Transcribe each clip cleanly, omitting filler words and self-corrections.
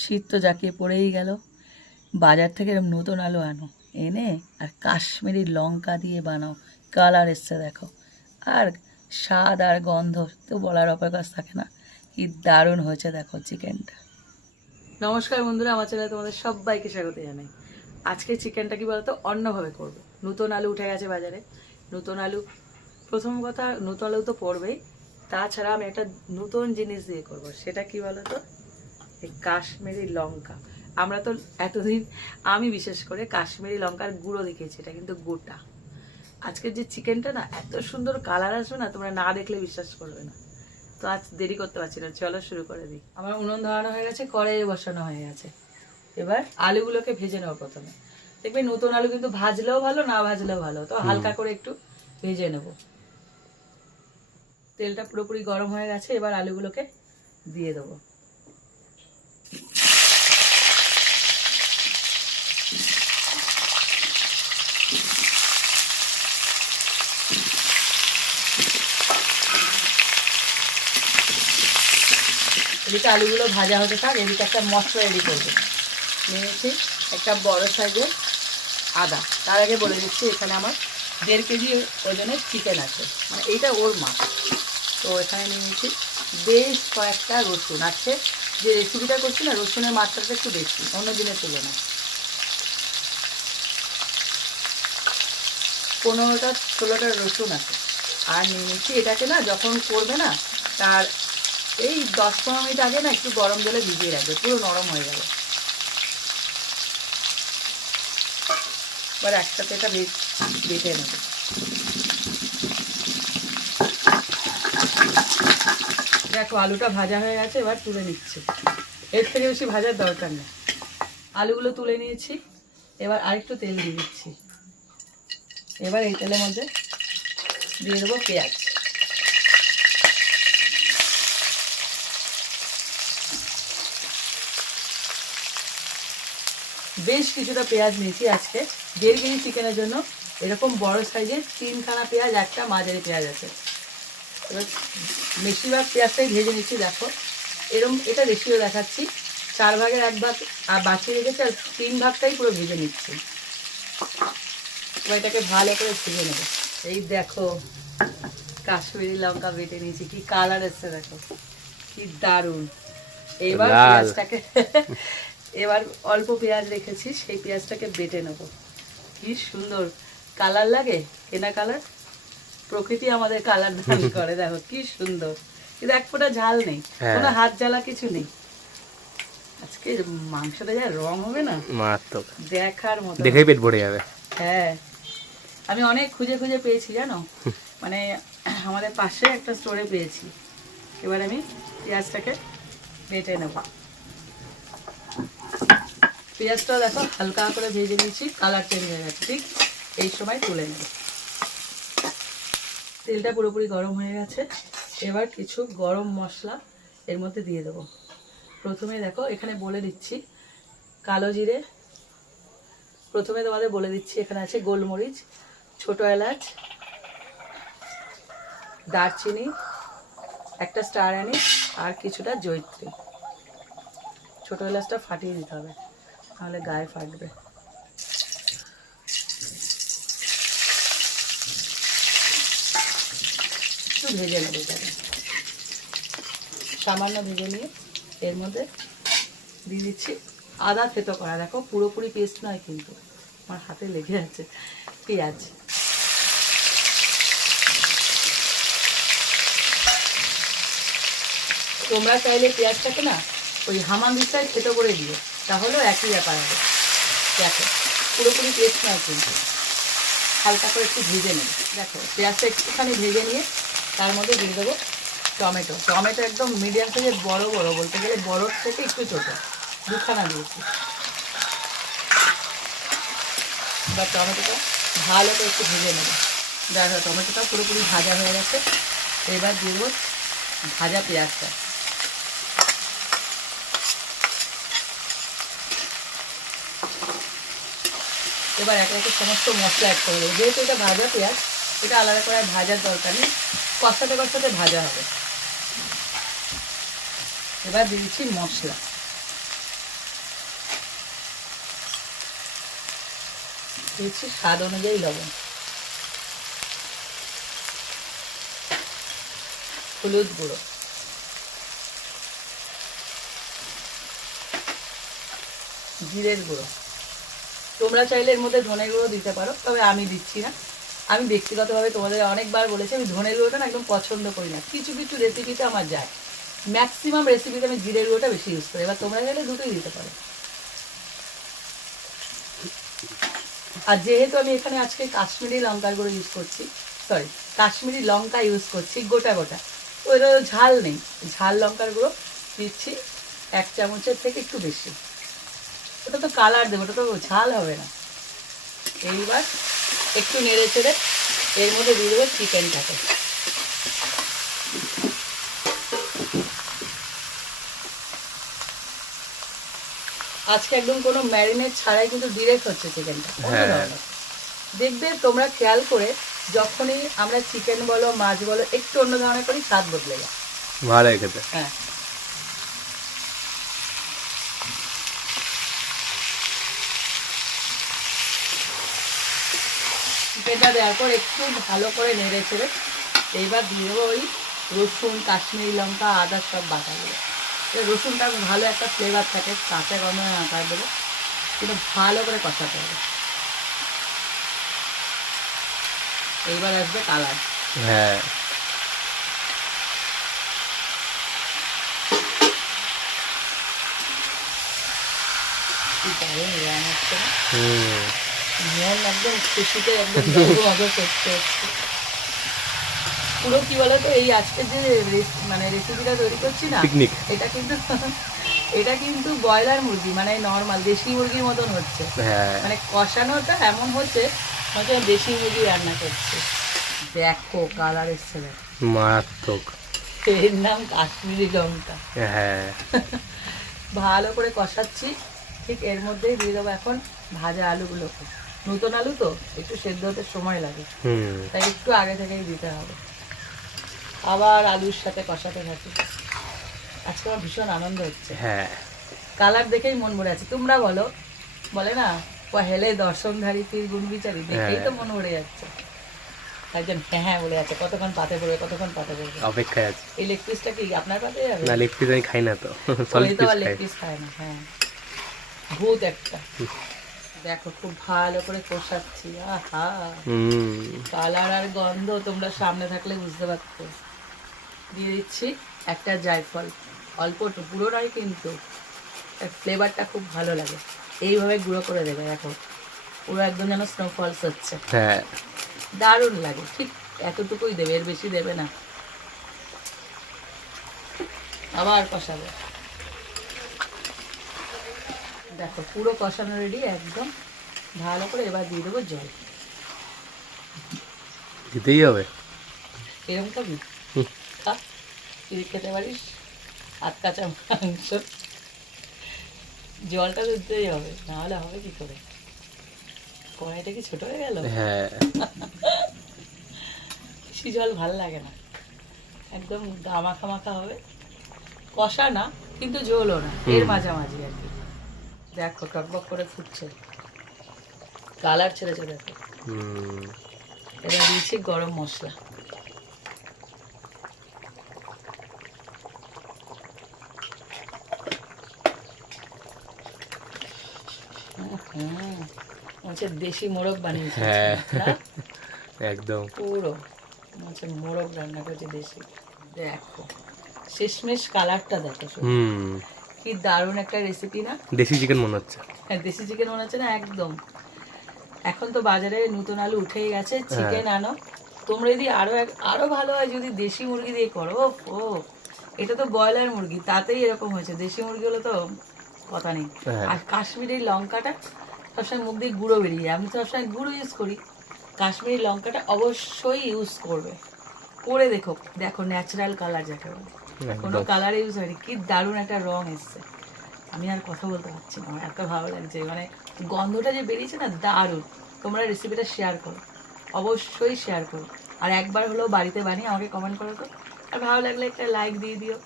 শীত তো জাঁকিয়ে পড়েই গেল। বাজার থেকে এরকম নতুন আলু আনো, এনে আর কাশ্মীরি লঙ্কা দিয়ে বানাও, কালার এসছে দেখো। আর স্বাদ আর গন্ধ তো বলার অপেক্ষা থাকে না। কি দারুণ হয়েছে দেখো চিকেনটা। নমস্কার বন্ধুরা, আমার চ্যানেলে তোমাদের সবাইকে স্বাগত জানাই। আজকে চিকেনটা কি বলতো অন্যভাবে করব। নতুন আলু উঠে গেছে বাজারে, নতুন আলু। প্রথম কথা, নতুন আলু তো পড়বেই, তাছাড়া আমি একটা নতুন জিনিস দিয়ে করব। সেটা কি বলতো, এই কাশ্মীরি লঙ্কা। আমরা তো এতদিন, আমি বিশেষ করে কাশ্মীরি লঙ্কার গুঁড়ো দেখিয়েছি, এটা কিন্তু গোটা। আজকের যে চিকেনটা না, এত সুন্দর কালার আসবে না, তোমরা না দেখলে বিশ্বাস করবে না। তো আজ দেরি করতে পারছি না, চলো শুরু করে দিই। আমার উনুন ধরানো হয়ে গেছে, কড়াইয়ে বসানো হয়ে গেছে। এবার আলুগুলোকে ভেজে নেবো প্রথমে। দেখবে নতুন আলু কিন্তু ভাজলেও ভালো, না ভাজলেও ভালো, তো হালকা করে একটু ভেজে নেব। তেলটা পুরোপুরি গরম হয়ে গেছে, এবার আলুগুলোকে দিয়ে দেবো। এদিকে আলুগুলো ভাজা হতে থাক, এদিকে একটা মশলা রেডি করবো। নিয়েছি একটা বড় সাইজের আদা। তার আগে বলে দিচ্ছি, এখানে আমার 1.5 কেজি ওজনের চিকেন আছে, মানে এইটা ওর মাপ। তো এখানে নিয়েছি বেশ কয়েকটা রসুন। আছে যে রেসিপিটা করছি না, রসুনের মাত্রাটা একটু বেশি অন্য দিনের তুলনায়। 15টা-16টা রসুন আছে। আর নিয়ে নিচ্ছি এটাকে না, যখন করবে না তার এই 10-15 মিনিট আগে না একটু গরম জলে ভিজিয়ে রাখবে, পুরো নরম হয়ে যাবে। এবার একসাথে এটা বেটে নেবে। দেখো আলুটা ভাজা হয়ে গেছে, এবার তুলে নিচ্ছি। এর থেকে বেশি ভাজার দরকার নেই। আলুগুলো তুলে নিয়েছি, এবার আরেকটু তেল দিয়ে দিচ্ছি। এবার এই তেলের মধ্যে দিয়ে দেবো পেঁয়াজ। বেশ কিছুটা পেঁয়াজ নিয়েছি আজকে 1.5 কেজি চিকেনের জন্য। এরকম বড় সাইজের 3খানা পেঁয়াজ, একটা মাঝারি পেঁয়াজ আছে। এবার বেশিরভাগ পেঁয়াজটাই ভেজে নিচ্ছি। দেখো এরকম, এটা রেশিও দেখাচ্ছি, 4 ভাগের 1 ভাগ আর বাকি রেখেছি, আর 3 ভাগটাই পুরো ভেজে নিচ্ছি। এবার এটাকে ভালো করে ভেজে নেবো। এই দেখো কাশ্মীরি লঙ্কা বেটে নিয়েছি, কি কালার এসছে দেখো, কি দারুণ। এবার পেঁয়াজটাকে এবার অল্প পেঁয়াজ রেখেছি, সেই পেঁয়াজটাকে বেটে নেবো। কি সুন্দর কালার লাগে, কেনা কালার। প্রকৃতি আমাদের কালার দান করে, দেখো কি সুন্দর। কিন্তু এক ফোঁটা ঝাল নেই, কোনো হাত জ্বালা কিছু নেই। আজকে মাংসটা যা রং হবে না, দেখার মতো, দেখেই পেট ভরে যাবে। হ্যাঁ, আমি অনেক খুঁজে খুঁজে পেয়েছি জানো, মানে আমাদের পাশে একটা স্টোরে পেয়েছি। এবার আমি পেঁয়াজটাকে বেটে নেব। পেঁয়াজটা দেখো হালকা করে ভেজে নিয়েছি, কালার চেঞ্জ হয়ে গেছে, ঠিক এই সময় তুলে নেব। তেলটা পুরোপুরি গরম হয়ে গেছে, এবার কিছু গরম মশলা এর মধ্যে দিয়ে দেবো। প্রথমে দেখো এখানে বলে দিচ্ছি কালো জিরে, প্রথমে তোমাদের বলে দিচ্ছি এখানে আছে গোলমরিচ, ছোট এলাচ, দারচিনি, একটা স্টার অ্যানিস, আর কিছুটা জয়িত্রী। ছোট এলাচটা ফাটিয়ে দিতে হবে, তাহলে গায়ে ফাটবে। একটু ভেজে নেবে যাবে, সামান্য ভেজে নিয়ে এর মধ্যে দিয়ে দিচ্ছি আদা থেতো করা। দেখো পুরোপুরি পেস্ট নয় কিন্তু, আমার হাতে লেগে আছে। পেঁয়াজ, তোমরা চাইলে পেঁয়াজটাকে না ওই হামানদিস্তায় থেতো করে দিও, তাহলেও একই ব্যাপার হবে। দেখো পুরোপুরি পেস্ট নয় কিন্তু, হালকা করে একটু ভেজে নেবে। দেখো পেঁয়াজটা একটুখানি ভেজে নিয়ে তার মধ্যে দিয়ে দেবো টমেটো। টমেটো একদম মিডিয়াম সাইজের, বড় বড়, বলতে গেলে বড়োর থেকে একটু ছোটো, 2খানা দিয়েছি। এবার টমেটোটা ভালো করে একটু ভেজে নেবো। দেখো টমেটোটা পুরোপুরি ভাজা হয়ে গেছে, এবার দিয়ে দেবো ভাজা পেঁয়াজটা। এবার একে একে সমস্ত মশলা অ্যাড করে দেবো। যেহেতু এটা ভাজা পেঁয়াজ, এটা আলাদা করে ভাজার দরকার নেই, কষাতে কষাতে ভাজা হবে। এবার দিয়ে দিচ্ছি মশলা। দিচ্ছি স্বাদ অনুযায়ী লবণ, হলুদ গুঁড়ো, জিরের গুঁড়ো। তোমরা চাইলে এর মধ্যে ধনে গুঁড়ো দিতে পারো, তবে আমি দিচ্ছি না। আমি ব্যক্তিগতভাবে তোমাদের অনেকবার বলেছি আমি ধনে গুঁড়োটা না একদম পছন্দ করি না। কিছু কিছু রেসিপিতে আমার যায়, ম্যাক্সিমাম রেসিপিতে আমি জিরের গুঁড়োটা বেশি ইউজ করি। এবার তোমরা চাইলে দুটোই দিতে পারো। আর যেহেতু আমি এখানে আজকে কাশ্মীরি লঙ্কার গুঁড়ো ইউজ করছি, সরি কাশ্মীরি লঙ্কা ইউজ করছি গোটা গোটা, তো এটা ঝাল নেই, ঝাল লঙ্কার গুঁড়ো দিচ্ছি 1 চামচের থেকে একটু বেশি। ওটা তো কালার দেবো, ওটা তো ঝাল হবে না। এইবার একটু নেড়ে চেড়ে এর মধ্যে দিয়ে দেবো চিকেনটাকে। আজকে একদম কোনো ম্যারিনেট ছাড়াই কিন্তু ডিরেক্ট হচ্ছে চিকেনটা। দেখবে তোমরা খেয়াল করে, যখনই আমরা চিকেন বলো মাছ বলো একটু অন্য ধরনের করি, স্বাদ বদলে যায়, ভালো খেতে। হ্যাঁ, চিকেনটা দেওয়ার পর একটু ভালো করে নেড়ে ছেড়ে এইবার দিয়ে দেবো ওই রসুন, কাশ্মীরি লঙ্কা, আদা সব বাটাগুলো। রসুনটা ভালো একটা ফ্লেভার থাকে, কাঁচা গন্ধ আটা দেবো, কিন্তু ভালো করে কষাতে হবে। এইবার আসবে কালার। হ্যাঁ, মন একদম খুশিতে একদম করছে। পুরো কি বলতো, এই আজকে যে মানে রেসিপিটা তৈরি করছি না, পিকনিক, এটা কিন্তু ব্রয়লার মুরগি, মানে নর্মাল দেশি মুরগির মতন হচ্ছে। মানে কষানোটা এমন হচ্ছে হয়তো দেশি মুরগি রান্না করছে। দেখো কালার এসছে, মারাত্মক। এর নাম কাশ্মীরি লঙ্কা। হ্যাঁ, ভালো করে কষাচ্ছি। ঠিক এর মধ্যেই দিয়ে দেবো এখন ভাজা আলুগুলোকে। নতুন আলু তো একটু সেদ্ধ হতে সময় লাগে, তাই একটু আগে থেকেই দিতে হবে। আবার আলুর সাথে কষাতে থাকি। আজকে আমার ভীষণ আনন্দ হচ্ছে। হ্যাঁ, কালার দেখেই মন ভরে আছে। তোমরা বলো, বলে না পহেলে দর্শনধারী ফির গুণ বিচারি, দেখেই তো মন ভরে যাচ্ছে। একজন হ্যাঁ হ্যাঁ বলে আছে, কতক্ষণ পাতে পড়বে, কতক্ষণ পাতে পড়বে, অপেক্ষায় আছে। এই লেগ পিসটা কি আপনার পাতে যাবে? না, লেগ পিস আমি খাই না তো, সলিড পিস খাই। লেগ পিস খায় না, হ্যাঁ, ভূত একটা। দেখো খুব ভালো করে কষাচ্ছি। আহা, কালার আর গন্ধ তোমরা সামনে থাকলে বুঝতে পারতো। দিয়ে দিচ্ছি একটা জায়ফল, অল্প একটু, পুরো নয় কিন্তু, ফ্লেভারটা খুব ভালো লাগে। এইভাবে গুঁড়ো করে দেবে, দেখো পুরো একদম যেন স্নোফলস হচ্ছে। হ্যাঁ, দারুণ লাগে। ঠিক এতটুকুই দেবে, এর বেশি দেবে না। আবার কষাবে। দেখো পুরো কষানো রেডি একদম ভালো করে। এবার দিয়ে দেবো জল। দিতেই হবে। এরকম খাবি, খা, তুই খেতে পারিস হাত কাঁচা মাংস। জলটা দিতেই হবে, নাহলে হবে কি করে? কড়াইটা কি ছোট হয়ে গেল? হ্যাঁ, বেশি জল ভাল লাগে না, একদম গামাখা মাখা হবে। কষা না কিন্তু ঝোলও না, এর মাঝামাঝি আর কি। দেখো টকবক করে ফুটছে, কালার ছেড়েছে দেখো। এবার দিয়েছি গরম মশলা। দেশি মোরগ বানিয়েছি, একদম পুরো মোরগ রান্না করেছি দেশি। দেখো শেষমেশ কালারটা দেখো, কি দারুণ একটা রেসিপি না? দেশি চিকেন মনে হচ্ছে। হ্যাঁ, দেশি চিকেন মনে হচ্ছে না? একদম। এখন তো বাজারে নতুন আলু উঠেই গেছে, চিকেন আনো। তোমরা যদি আরো ভালো হয় যদি দেশি মুরগি দিয়ে করো। ও, এটা তো ব্রয়লার মুরগি, তাতেই এরকম হয়েছে। দেশি মুরগি হলে তো কথা নেই। আর কাশ্মীরি লঙ্কাটা সবসময় মুখ দিয়ে গুঁড়ো বেরিয়ে যায়, আমি তো সবসময় গুঁড়ো ইউজ করি। কাশ্মীরি লঙ্কাটা অবশ্যই ইউজ করবে, করে দেখো। দেখো ন্যাচারাল কালার যাকে বলে, কোনো কালার ইউজ হয়নি। কি দারুণ একটা রং এসছে, আমি আর কথা বলতে পারছি না, আমার এত ভালো লাগছে। মানে গন্ধটা যে বেরিয়েছে না, দারুণ। তোমরা রেসিপিটা শেয়ার করো, অবশ্যই শেয়ার করো। আর একবার হলেও বাড়িতে বানিয়ে আমাকে কমেন্ট করো তো। আর ভালো লাগলে একটা লাইক দিয়ে দিও।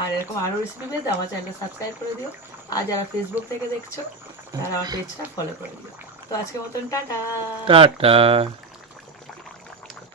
আর এরকম আরও রেসিপি পেতে আমার চ্যানেলটা সাবস্ক্রাইব করে দিও। আর যারা ফেসবুক থেকে দেখছো তারা আমার পেজটা ফলো করে দিও। তো আজকের মতন টাটা। টাটা।